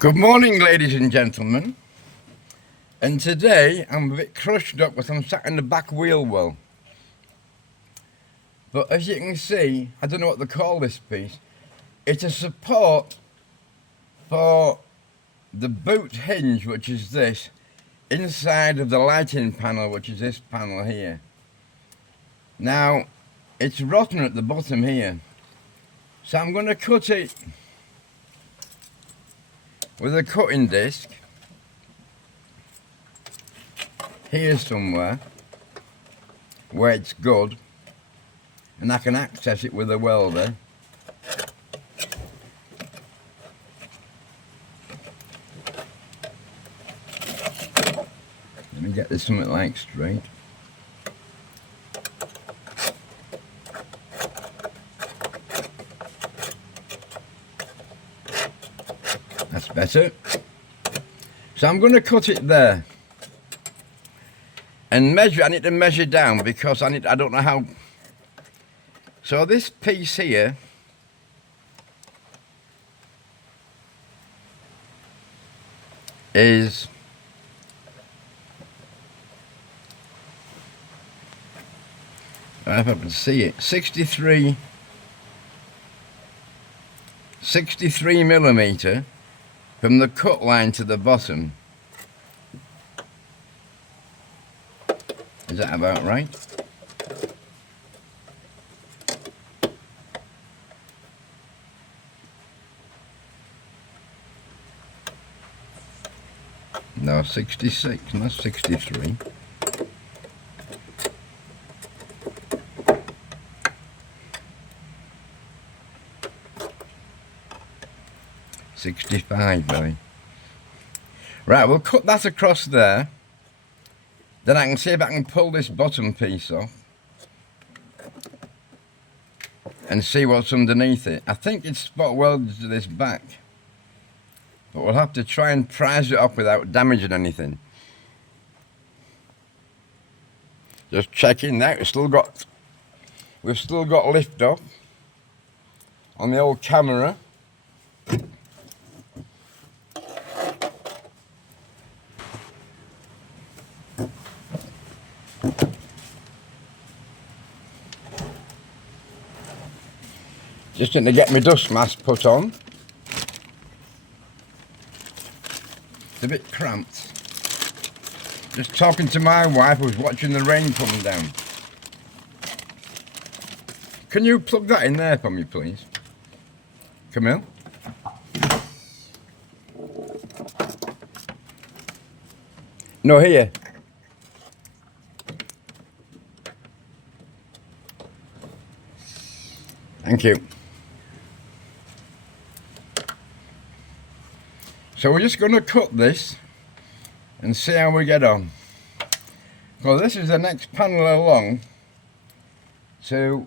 Good morning, ladies and gentlemen. And today I'm a bit crushed up because I'm sat in the back wheel well. But as you can see, I don't know what they call this piece. It's a support for the boot hinge, which is this, inside of the lighting panel, which is this panel here. Now, it's rotten at the bottom here. So I'm going to cut it with a cutting disc here somewhere where it's good and I can access it with a welder. Let me get this something like straight. That's better. So I'm going to cut it there and measure. I need to measure down because I don't know how. So this piece here is I don't know if I can see it, 63 millimeter from the cut line to the bottom. Is that about right? No, 66, not 63. $65, boy. Right, we'll cut that across there. Then I can see if I can pull this bottom piece off and see what's underneath it. I think it's spot welded to this back, but we'll have to try and prise it up without damaging anything. Just checking that we've still got lift off on the old camera. Just need to get my dust mask put on. It's a bit cramped. Just talking to my wife who's watching the rain come down. Can you plug that in there for me, please? Camille? No, here. Thank you. So we're just going to cut this and see how we get on. Well, this is the next panel along to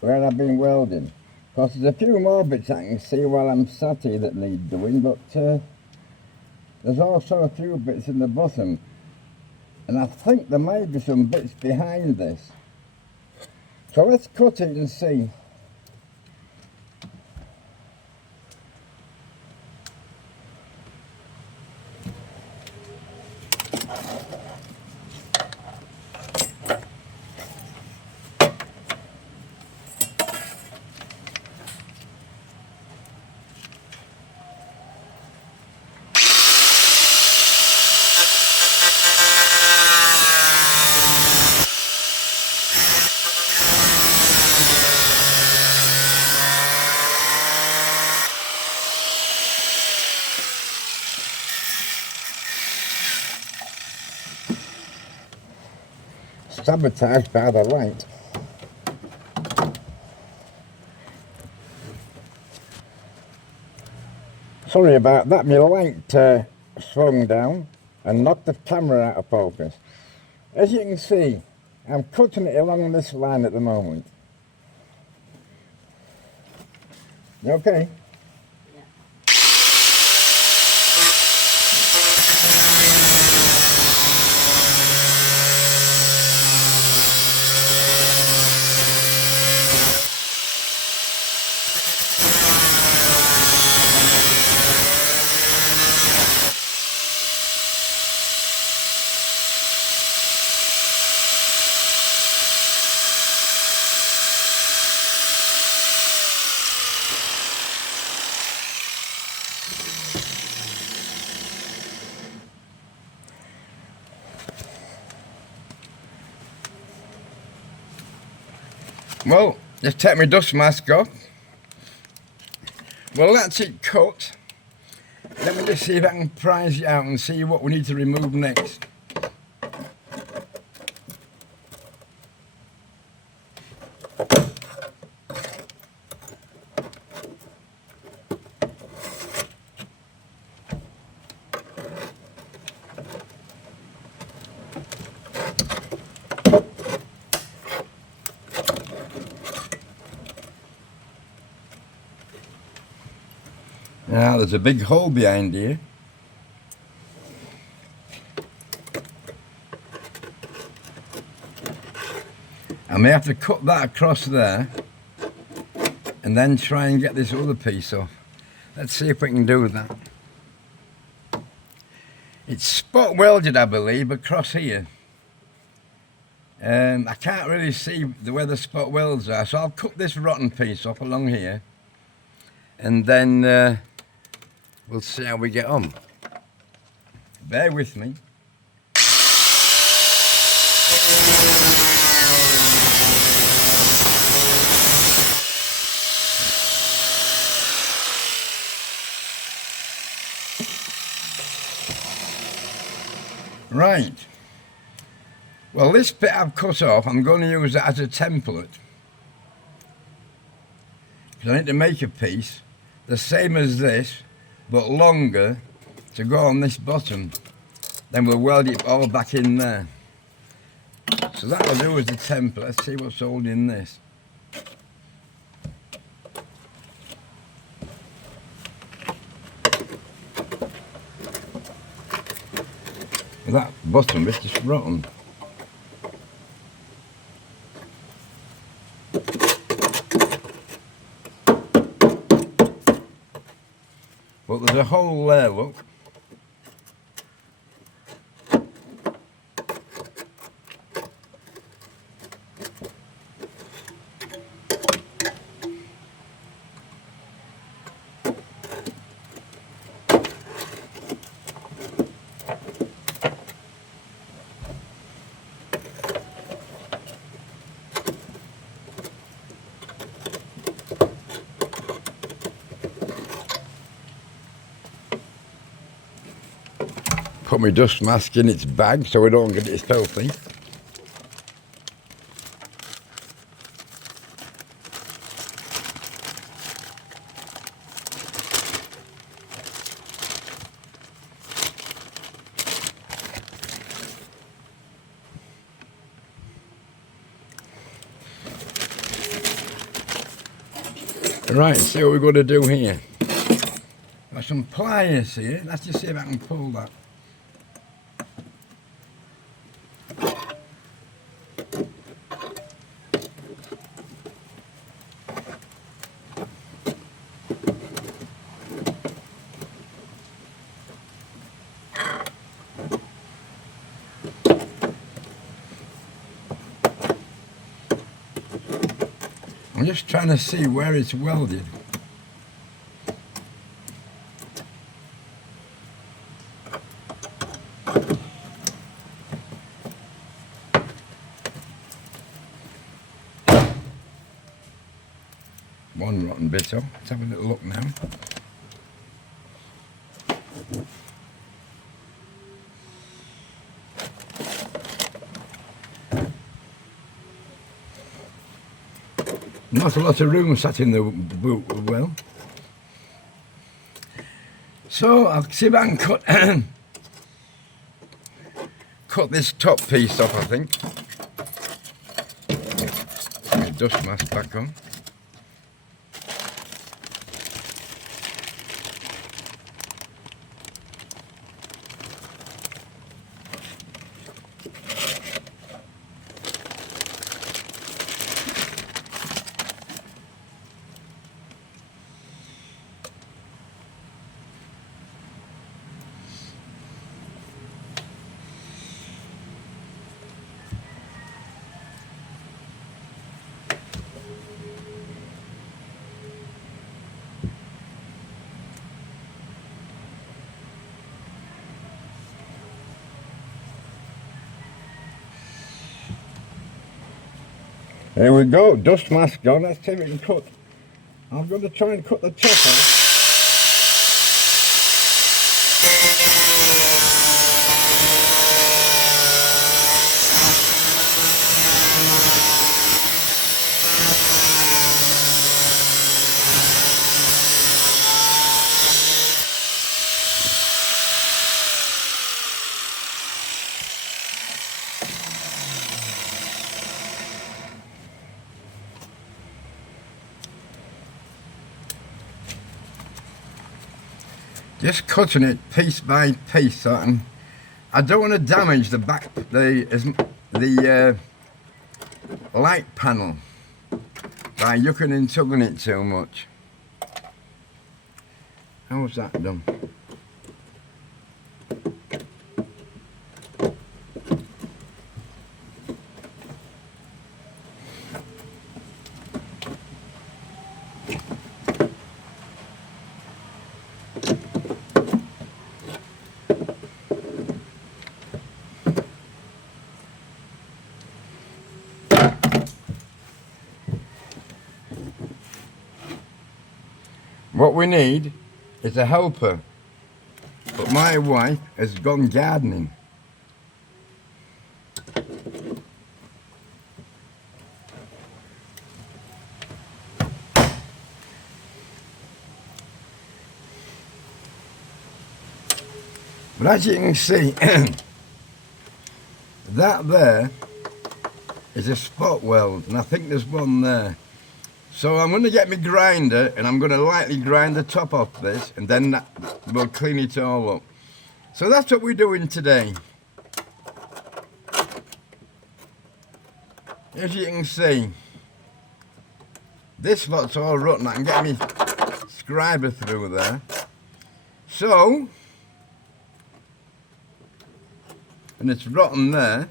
where I've been welding. Of course, there's a few more bits I can see while I'm sat here that need doing, but there's also a few bits in the bottom. And I think there may be some bits behind this. So let's cut it and see. Sabotaged by the light. Sorry about that, my light swung down and knocked the camera out of focus. As you can see, I'm cutting it along this line at the moment. You okay? Well, just take my dust mask off. Well, that's it cut. Let me just see if I can prize it out and see what we need to remove next. Now there's a big hole behind here. I may have to cut that across there and then try and get this other piece off. Let's see if we can do that. It's spot welded, I believe, across here. I can't really see where the spot welds are, so I'll cut this rotten piece off along here and then we'll see how we get on. Bear with me. Right. Well, this bit I've cut off, I'm going to use it as a template. Because I need to make a piece the same as this, but longer, to go on this bottom. Then we'll weld it all back in there. So that will do as the template. Let's see what's holding this. That bottom bit's just rotten. But there's a hole there, look. Put my dust mask in its bag so we don't get it filthy. Right, see what we're going to do here. Got some pliers here. Let's just see if I can pull that. I'm just trying to see where it's welded. One rotten bit off. Let's have a little look now. Not a lot of room sat in the boot well. So I'll see if I can cut this top piece off, I think. Put my dust mask back on. Here we go, dust mask on. Let's see if we can cut. I'm going to try and cut the top off. Just cutting it piece by piece, so I don't want to damage the light panel by yucking and tugging it too much. How's that done? What we need is a helper, but my wife has gone gardening. But as you can see, that there is a spot weld, and I think there's one there. So I'm going to get my grinder and I'm going to lightly grind the top off this, and then we'll clean it all up. So that's what we're doing today. As you can see, this lot's all rotten. I can get my scriber through there. So, and it's rotten there.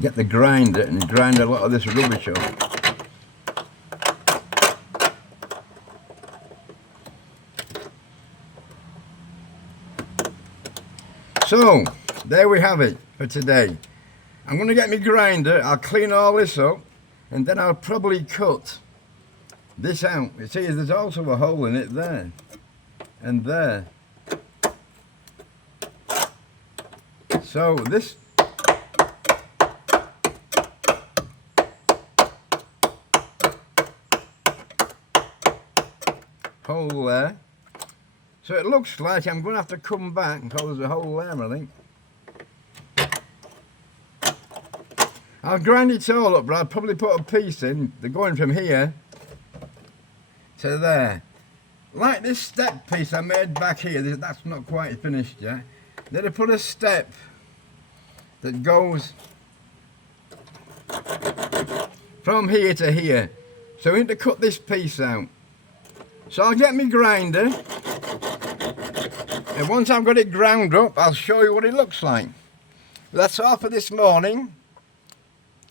Get the grinder and grind a lot of this rubbish up. So, there we have it for today. I'm going to get my grinder, I'll clean all this up, and then I'll probably cut this out. You see, there's also a hole in it there, and there. So this hole there. So it looks like I'm going to have to come back because there's a hole there, I think. I'll grind it all up, but I'll probably put a piece in. They're going from here to there. Like this step piece I made back here, that's not quite finished yet. Then I put a step that goes from here to here. So we need to cut this piece out. So I'll get my grinder, and once I've got it ground up, I'll show you what it looks like. That's all for this morning.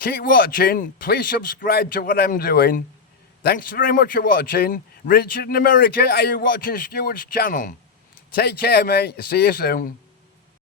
Keep watching. Please subscribe to what I'm doing. Thanks very much for watching. Richard in America, are you watching Stuart's channel? Take care, mate. See you soon.